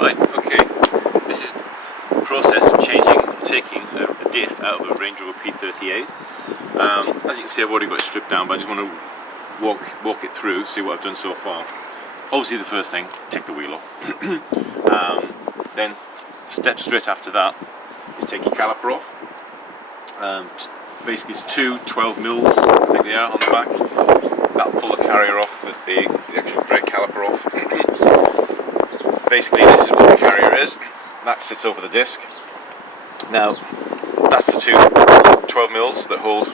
Right, okay, this is the process of taking a diff out of a Range Rover P38. As you can see, I've already got it stripped down, but I just want to walk it through, see what I've done so far. Obviously the first thing, take the wheel off. Then step straight after that is take your caliper off. Basically it's two 12 mils, I think they are, on the back. That'll pull the carrier off, the actual brake caliper off. Basically this is what the carrier is. That sits over the disc. Now that's the two 12 mils that hold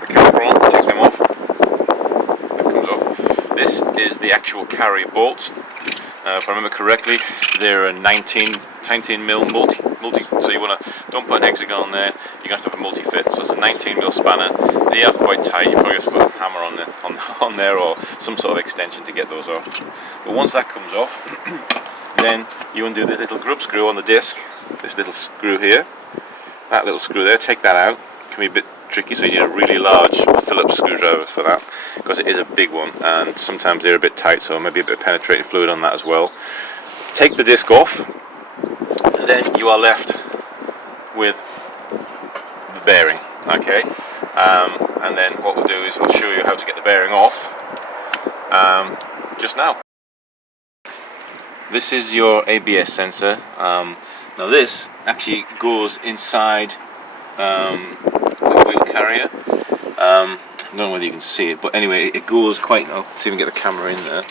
the caliper on. Take them off. That comes off. This is the actual carrier bolts. If I remember correctly, they're a 19 mil multi. So you want to don't put an hexagon there. You're going to have to have a multi-fit. So it's a 19 mil spanner. They are quite tight. You probably have to put a hammer on there or some sort of extension to get those off. But once that comes off, then you undo this little grub screw on the disc. This little screw here. That little screw there. Take that out. It can be a bit tricky, so you need a really large Phillips screwdriver for that, because it is a big one and sometimes they're a bit tight, so maybe a bit of penetrating fluid on that as well. Take the disc off, and then you are left with the bearing, okay? And then what we'll do is I'll show you how to get the bearing off just now. This is your ABS sensor. Now this actually goes inside the wheel carrier. I don't know whether you can see it, but anyway, it goes quite. I'll see if we can get the camera in there,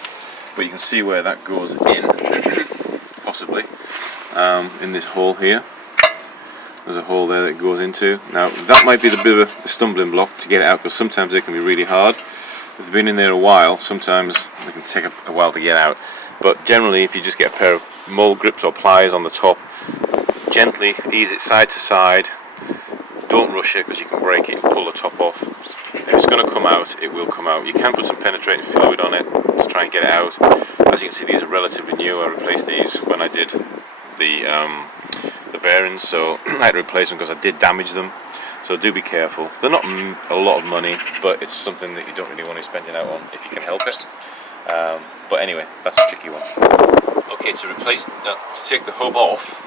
but you can see where that goes in, possibly, in this hole here. There's a hole there that it goes into. Now that might be the bit of a stumbling block to get it out, because sometimes they can be really hard. If they've been in there a while, sometimes they can take a while to get out. But generally, if you just get a pair of mole grips or pliers on the top, gently ease it side to side. Don't rush it, because you can break it and pull the top off. If it's going to come out, it will come out. You can put some penetrating fluid on it to try and get it out. As you can see, these are relatively new. I replaced these when I did the bearings, so I had to replace them because I did damage them. So do be careful. They're not a lot of money, but it's something that you don't really want to be spending out on if you can help it. But anyway, that's a tricky one. Okay, to take the hub off,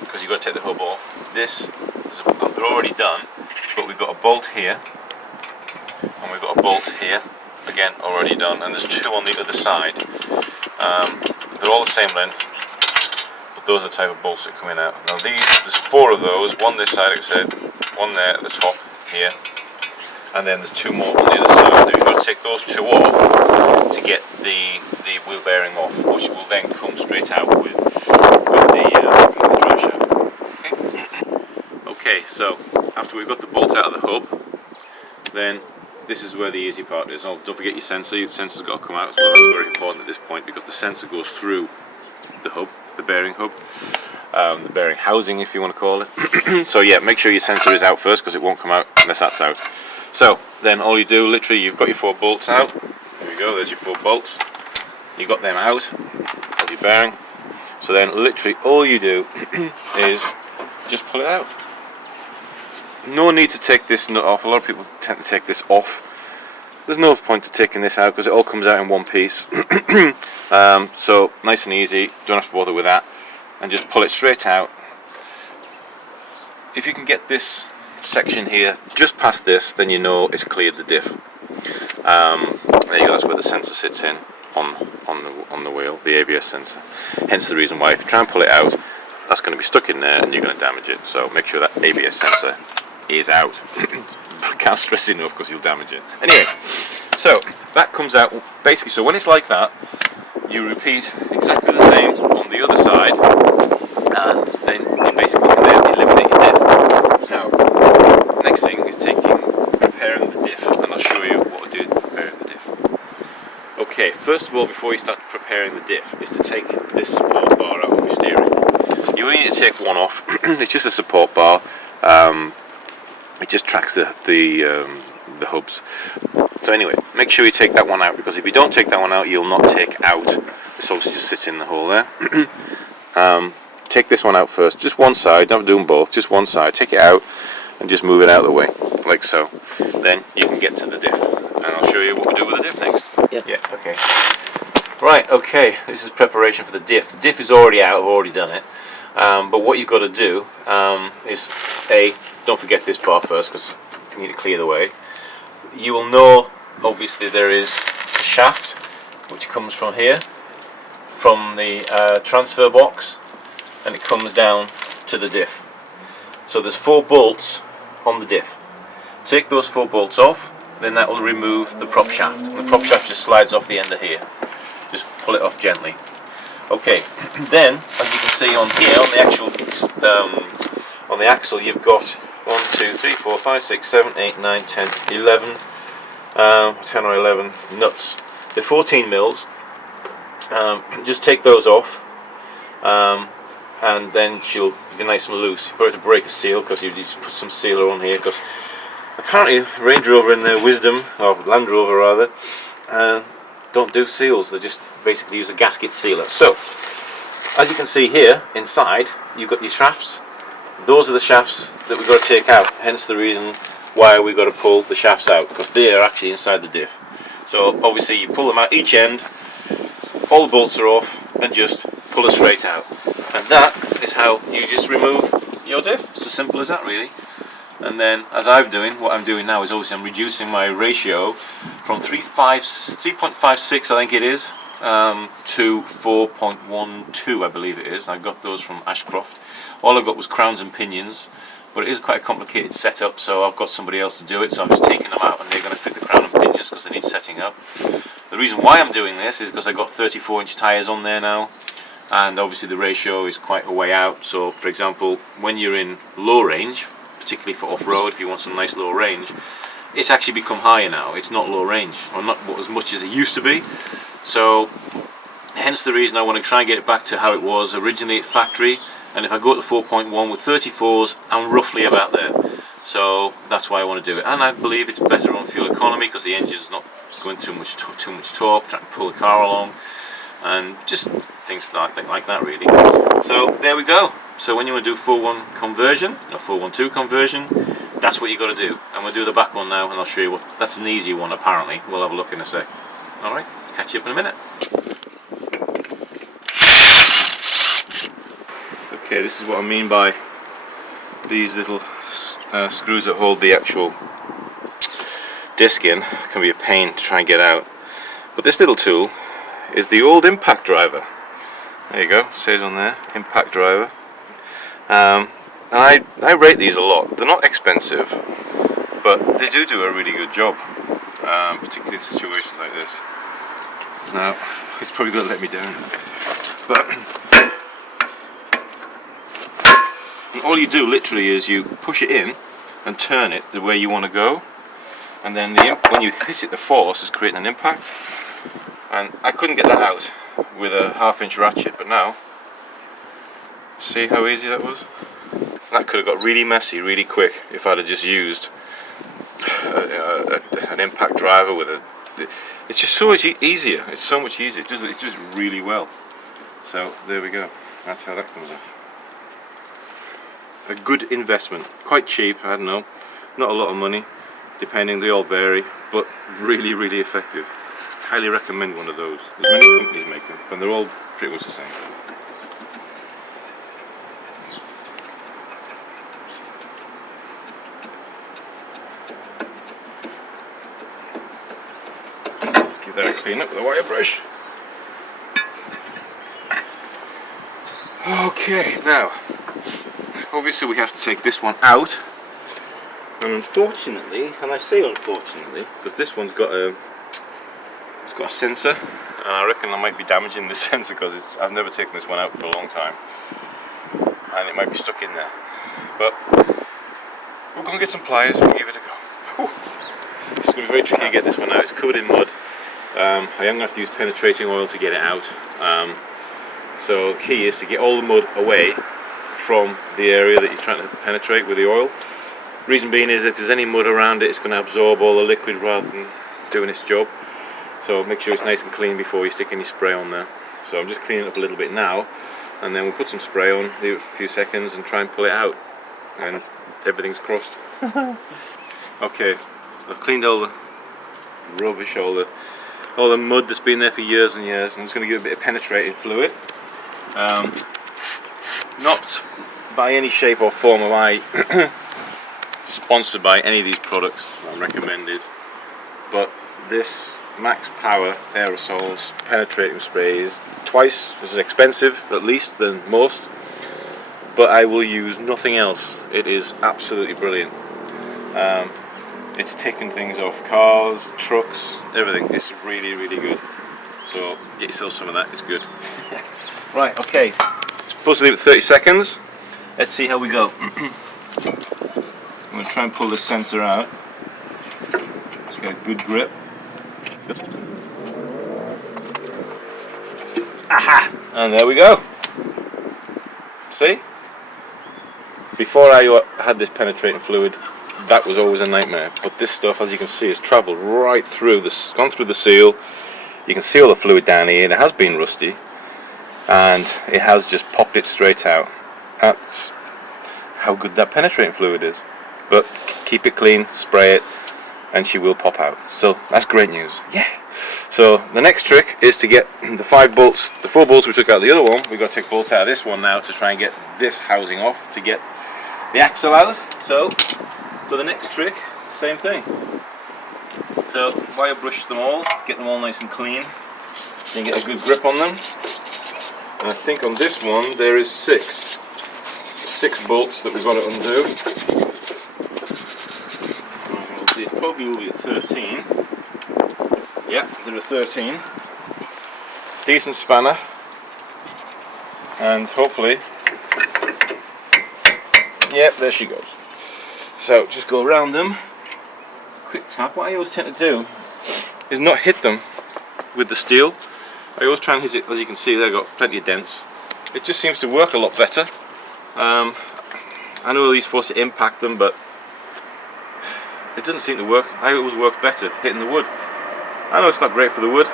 because you've got to take the hub off. They're already done, but we've got a bolt here, and we've got a bolt here, again already done, and there's two on the other side. They're all the same length, but those are the type of bolts that are coming out. Now there's four of those, one this side, like I said, one there at the top here, and then there's two more on the other side. Now you've got to take those two off to get the wheel bearing off, which will then come straight out with the drive shaft. Okay, so after we've got the bolts out of the hub, then this is where the easy part is. Oh, don't forget your sensor. Your sensor's got to come out as well. That's very important at this point, because the sensor goes through the hub, the bearing hub, the bearing housing, if you want to call it. So yeah, make sure your sensor is out first, because it won't come out unless that's out. So then all you do, literally, you've got your four bolts out. There we go, there's your four bolts. You've got them out, got your bearing. So then literally all you do is just pull it out. No need to take this nut off. A lot of people tend to take this off. There's no point to taking this out, because it all comes out in one piece. So nice and easy, don't have to bother with that, and just pull it straight out. If you can get this section here just past this, then you know it's cleared the diff. There you go, that's where the sensor sits in on the wheel, the ABS sensor. Hence the reason why if you try and pull it out, that's going to be stuck in there and you're going to damage it. So make sure that ABS sensor is out. I can't stress it enough, because you'll damage it. Anyway, so that comes out basically. So when it's like that, you repeat exactly the same on the other side, and then you basically eliminate your diff. Now, next thing is preparing the diff, and I'll show you what we do preparing the diff. Okay, first of all, before you start preparing the diff, is to take this support bar out of your steering. You only need to take one off. It's just a support bar. It just tracks the hubs. So anyway, make sure you take that one out, because if you don't take that one out, you'll not take out. This obviously just sits in the hole there. Take this one out first, just one side. Don't do them both, just one side. Take it out and just move it out of the way, like so. Then you can get to the diff, and I'll show you what we do with the diff next. Yeah. Okay. Right, okay, this is preparation for the diff. The diff is already out, I've already done it. But what you've got to do is, don't forget this bar first because you need to clear the way. You will know, obviously, there is a shaft which comes from here, from the transfer box, and it comes down to the diff. So there's 4 bolts on the diff. Take those 4 bolts off, then that will remove the prop shaft. And the prop shaft just slides off the end of here. Just pull it off gently. Okay, then as you can see on here, on the actual on the axle, you've got 1, 2, 3, 4, 5, 6, 7, 8, 9, 10, 11, 10 or 11 nuts. They're 14 mils. Just take those off, and then she'll be nice and loose. You probably have to break a seal because you need to put some sealer on here, because apparently Range Rover in their wisdom, or Land Rover rather, don't do seals. They just basically use a gasket sealer. So as you can see here inside, you've got your shafts. Those are the shafts that we've got to take out, hence the reason why we've got to pull the shafts out, because they are actually inside the diff. So obviously you pull them out each end, all the bolts are off, and just pull it straight out. And that is how you just remove your diff. It's as simple as that, really. And then, as what I'm doing now is obviously I'm reducing my ratio from 3.56, I think it is, to 4.12, I believe it is. I got those from Ashcroft. All I got was crowns and pinions, but it is quite a complicated setup, so I've got somebody else to do it, so I'm just taking them out and they're going to fit the crown and pinions because they need setting up. The reason why I'm doing this is because I got 34-inch tyres on there now, and obviously the ratio is quite a way out. So for example, when you're in low range, particularly for off-road, if you want some nice low range, it's actually become higher now. It's not low range, or not as much as it used to be. So hence the reason I want to try and get it back to how it was originally at factory. And if I go to 4.1 with 34s, I'm roughly about there. So that's why I want to do it. And I believe it's better on fuel economy because the engine's not going through too much torque, trying to pull the car along, and just things like that really. So there we go. So when you want to do 4.1 conversion or 4.12 conversion, that's what you got to do. And we'll do the back one now, and I'll show you what. That's an easy one apparently. We'll have a look in a sec. All right, catch you up in a minute. Okay, this is what I mean by these little screws that hold the actual disc in. It can be a pain to try and get out. But this little tool is the old impact driver. There you go, it says on there, impact driver. And I rate these a lot. They're not expensive, but they do a really good job, particularly in situations like this. Now, it's probably going to let me down, but all you do literally is you push it in and turn it the way you want to go, and then when you hit it, the force is creating an impact. And I couldn't get that out with a 1/2-inch ratchet, but now, see how easy that was? That could have got really messy really quick if I'd have just used an impact driver with a. It's just so much easier. It's so much easier. It does really well. So there we go. That's how that comes off. A good investment. Quite cheap. I don't know. Not a lot of money, depending. They all vary, but really, really effective. Highly recommend one of those. There's many companies make them, but they're all pretty much the same. Give that a clean up with a wire brush. Okay, now obviously we have to take this one out, and unfortunately, and I say unfortunately because this one's got a sensor, and I reckon I might be damaging the sensor because I've never taken this one out for a long time, and it might be stuck in there. But we're going to get some pliers and give it a go. Whew. It's going to be very tricky to get this one out. It's covered in mud. I am going to have to use penetrating oil to get it out. So the key is to get all the mud away from the area that you're trying to penetrate with the oil. Reason being is if there's any mud around it, it's going to absorb all the liquid rather than doing its job. So make sure it's nice and clean before you stick any spray on there. So I'm just cleaning it up a little bit now, and then we'll put some spray on, leave it for a few seconds and try and pull it out, and everything's crossed. Okay, I've cleaned all the rubbish, all the all the mud that's been there for years and years, and I'm just going to give it a bit of penetrating fluid. Not by any shape or form am I sponsored by any of these products I'm recommended, but this max power aerosols penetrating spray is twice as expensive at least than most, but I will use nothing else. It is absolutely brilliant. It's ticking things off cars, trucks, everything. It's really, really good. So get yourself some of that, it's good. Right, okay. Supposed to leave it 30 seconds. Let's see how we go. I'm going to try and pull this sensor out. Let's get a good grip. Aha! And there we go. See? Before I had this penetrating fluid, that was always a nightmare. But this stuff, as you can see, has travelled right through this, gone through the seal. You can see all the fluid down here, and it has been rusty, and it has just popped it straight out. That's how good that penetrating fluid is. But keep it clean, spray it, and she will pop out. So that's great news. Yeah. So the next trick is to get the 5 bolts, the 4 bolts we took out of the other one. We've got to take bolts out of this one now to try and get this housing off to get the axle out. So for the next trick, same thing. So wire brush them all, get them all nice and clean, then get a good grip on them. And I think on this one there is 6 bolts that we've got to undo. It probably will be at 13. Yeah, there are 13. Decent spanner, and hopefully, yeah, there she goes. So just go around them, quick tap. What I always tend to do is not hit them with the steel. I always try and hit it, as you can see, they've got plenty of dents. It just seems to work a lot better. I know you're supposed to impact them, but it doesn't seem to work. I always work better hitting the wood. I know it's not great for the wood,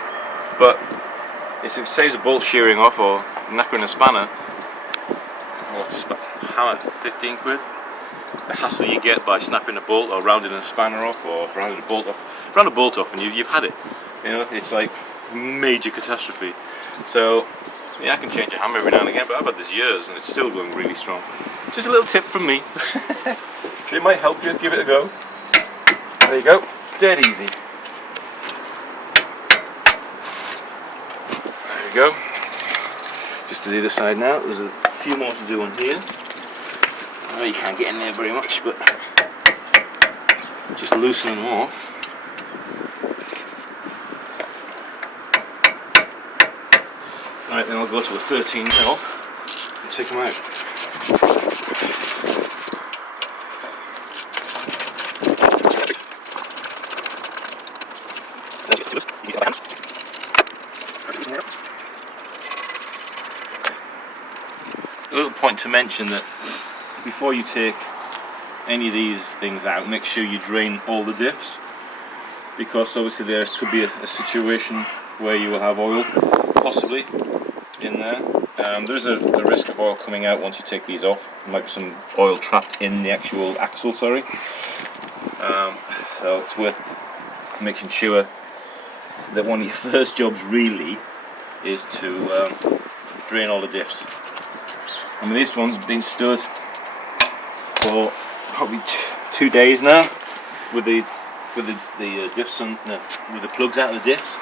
but it saves a bolt shearing off or knackering a spanner. What's a hammer? 15 quid? The hassle you get by snapping a bolt or rounding a spanner off or rounding a bolt off. Round a bolt off and you've had it. You know, it's like major catastrophe. So yeah, I can change a hammer every now and again, but I've had this years and it's still going really strong. Just a little tip from me. It might help you. Give it a go. There you go. Dead easy. There we go. Just to the other side now. There's a few more to do on here. I know you can't get in there very much, but just loosen them off. Alright, then I'll go to a 13 mil and take them out. A little point to mention that before you take any of these things out, make sure you drain all the diffs, because obviously there could be a situation where you will have oil possibly in there. There's a risk of oil coming out once you take these off. There might be some oil trapped in the actual axle, sorry. So it's worth making sure that one of your first jobs really is to drain all the diffs. I mean, this one's been stood for probably 2 days now with the diffs and with the plugs out of the diffs.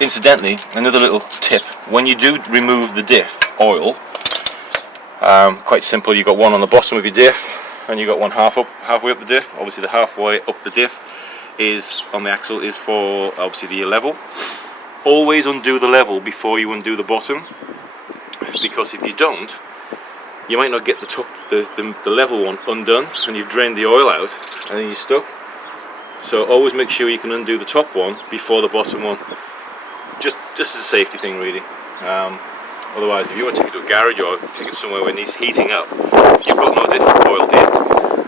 Incidentally, another little tip: when you do remove the diff oil, quite simple. You got one on the bottom of your diff, and you got one halfway up the diff. Obviously, the halfway up the diff is on the axle is for obviously the level. Always undo the level before you undo the bottom, because if you don't, you might not get the top, the level one undone, and you've drained the oil out, and then you're stuck. So always make sure you can undo the top one before the bottom one. Just as a safety thing, really. Otherwise, if you want to take it to a garage or take it somewhere where it needs heating up, you've got no diff oil in.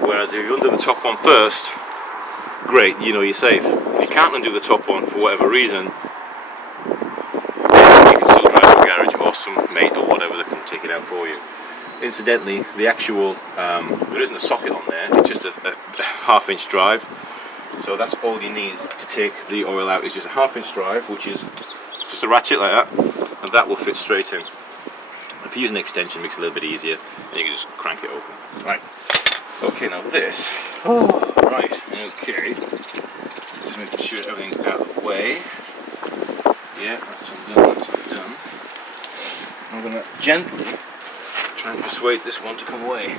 Whereas if you undo the top one first, great, you know you're safe. If you can't undo the top one for whatever reason, you can still drive to a garage or some mate or whatever that can take it out for you. Incidentally, the actual there isn't a socket on there. It's just a half-inch drive. So that's all you need to take the oil out, is just a 1/2 inch drive, which is just a ratchet like that, and that will fit straight in. If you use an extension, it makes it a little bit easier, and you can just crank it open. Right. Okay, now this. Oh, right. Okay. Just making sure everything's out of the way. Yeah, that's undone. That's undone. I'm going to gently try and persuade this one to come away.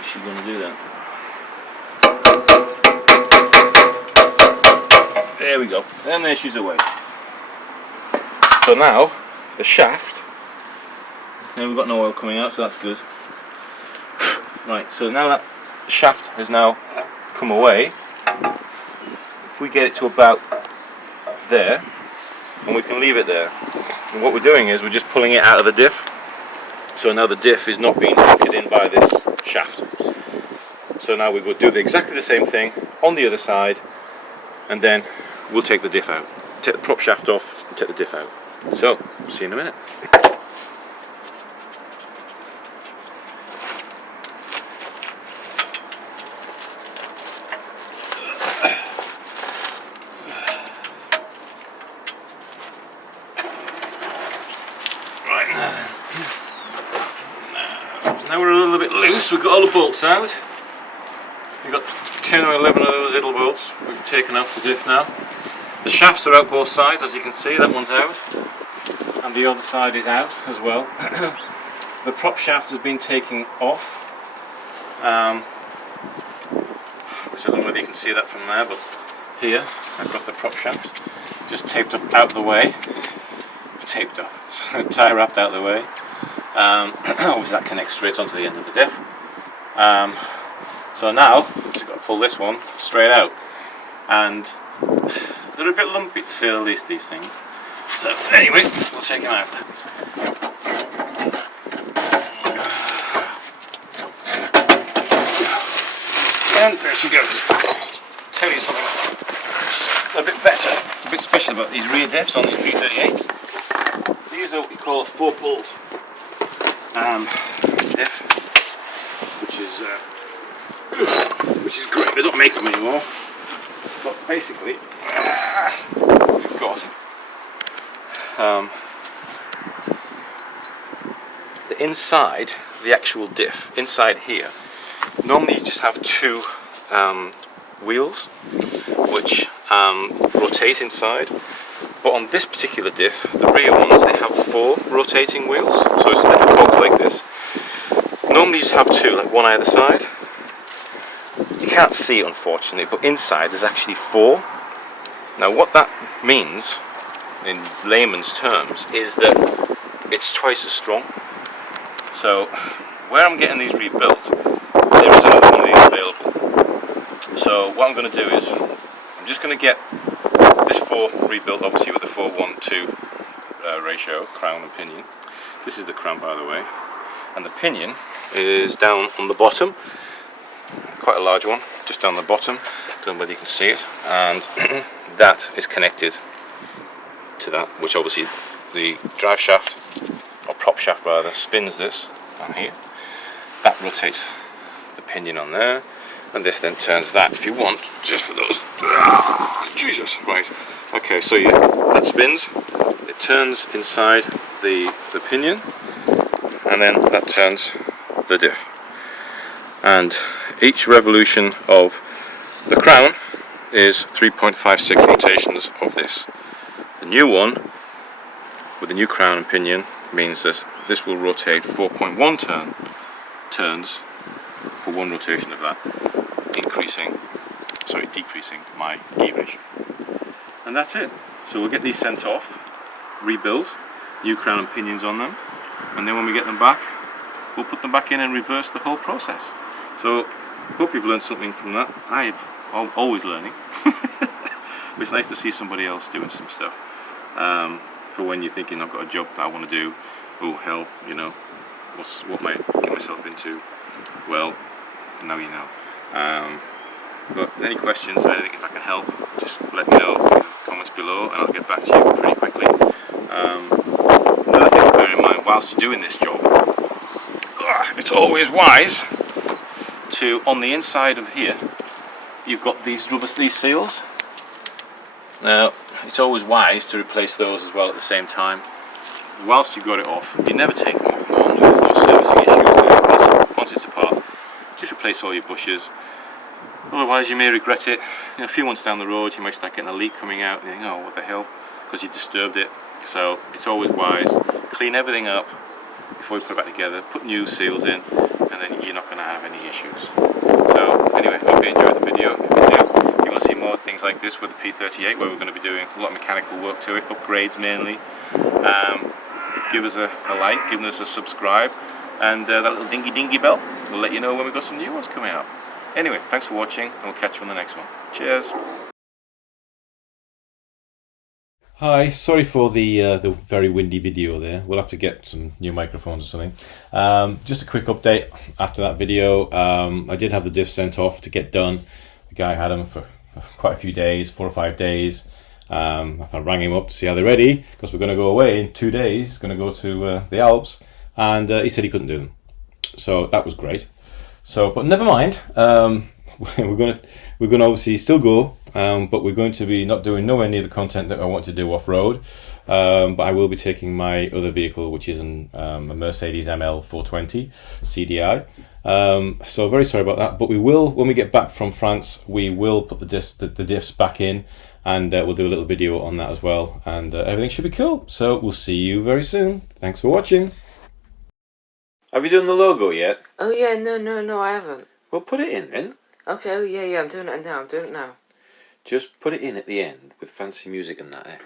Is she going to do that? There we go. And there she's away. So now, the shaft, now we've got no oil coming out, so that's good. Right, so now that shaft has now come away, if we get it to about there, and we can leave it there. And what we're doing is we're just pulling it out of the diff. So now the diff is not being anchored in by this shaft. So now we will do exactly the same thing on the other side, and then we'll take the diff out. Take the prop shaft off and take the diff out. So, see you in a minute. Now we're a little bit loose. We've got all the bolts out. We've got 10 or 11 of those little bolts we've taken off the diff now. The shafts are out both sides, as you can see. That one's out, and the other side is out as well. The prop shaft has been taken off, which I don't know whether you can see that from there, but here I've got the prop shaft just taped up out of the way. Taped up, tie wrapped out of the way. Obviously that connects straight onto the end of the diff. So now we've got to pull this one straight out, and they're a bit lumpy to say the least, these things. So anyway, we'll take them out. And there she goes. Tell you something a bit better, a bit special about these rear diffs on these P38s. These are what we call a 4-pulled diff, which is great. They don't make them anymore, but basically we've got the inside, the actual diff inside here. Normally you just have 2 wheels which rotate inside, but on this particular diff, the rear ones, they have 4 rotating wheels, so it's like a box like this. Normally you just have 2, like one either side. You can't see it unfortunately, but inside there's actually 4. Now what that means in layman's terms is that it's twice as strong. So where I'm getting these rebuilt, there is another one of these available. So what I'm going to do is I'm just going to get this 4 rebuilt, obviously with the 4:1:2 ratio, crown and pinion. This is the crown, by the way, and the pinion is down on the bottom, quite a large one, just down the bottom. Don't know whether you can see it, and that is connected to that, which obviously the drive shaft, or prop shaft rather, spins this down here. That rotates the pinion on there, and this then turns that, if you want, just for those. Jesus, right. Okay, so yeah, that spins, it turns inside the pinion, and then that turns the diff. And each revolution of the crown is 3.56 rotations of this. The new one, with the new crown and pinion, means that this will rotate 4.1 turns for one rotation of that, decreasing my gear ratio. And that's it. So we'll get these sent off, rebuilt, new crown and pinions on them, and then when we get them back, we'll put them back in and reverse the whole process. So hope you've learned something from that. I'm always learning. It's nice to see somebody else doing some stuff. For when you're thinking, I've got a job that I want to do, oh hell, you know, what might I get myself into? Well, now you know. But any questions or anything, if I can help, just let me know in the comments below, and I'll get back to you pretty quickly. Another thing to bear in mind whilst you're doing this job, it's always wise to, on the inside of here, you've got these seals. Now, it's always wise to replace those as well at the same time. Whilst you've got it off, you never take them off normally, there's no servicing issues there. Once it's apart, just replace all your bushes. Otherwise you may regret it. A few months down the road you might start getting a leak coming out and you think, oh, what the hell, because you've disturbed it. So it's always wise, clean everything up before you put it back together, put new seals in, and then you're not going to have any issues. So anyway, hope you enjoyed the video. If you do, you want to see more things like this with the P38, where we're going to be doing a lot of mechanical work to it, upgrades mainly. Give us a like, give us a subscribe, and that little dingy bell will let you know when we've got some new ones coming out. Anyway, thanks for watching, and we'll catch you on the next one. Cheers! Hi, sorry for the very windy video there. We'll have to get some new microphones or something. Just a quick update after that video. I did have the Diff sent off to get done. The guy had them for quite a few days, 4 or 5 days. I rang him up to see how they're ready, because we're going to go away in 2 days, going to go to the Alps, and he said he couldn't do them. So that was great. So, but never mind. We're going to obviously still go, but we're going to be not doing nowhere near the content that I want to do off-road. But I will be taking my other vehicle, which is a Mercedes ML 420 CDI. So very sorry about that, but we will, when we get back from France, we will put the diffs back in, and we'll do a little video on that as well, and everything should be cool. So we'll see you very soon. Thanks for watching. Have you done the logo yet? Oh yeah, no, I haven't. Well, put it in then. Okay, oh yeah, I'm doing it now, Just put it in at the end with fancy music and that, eh?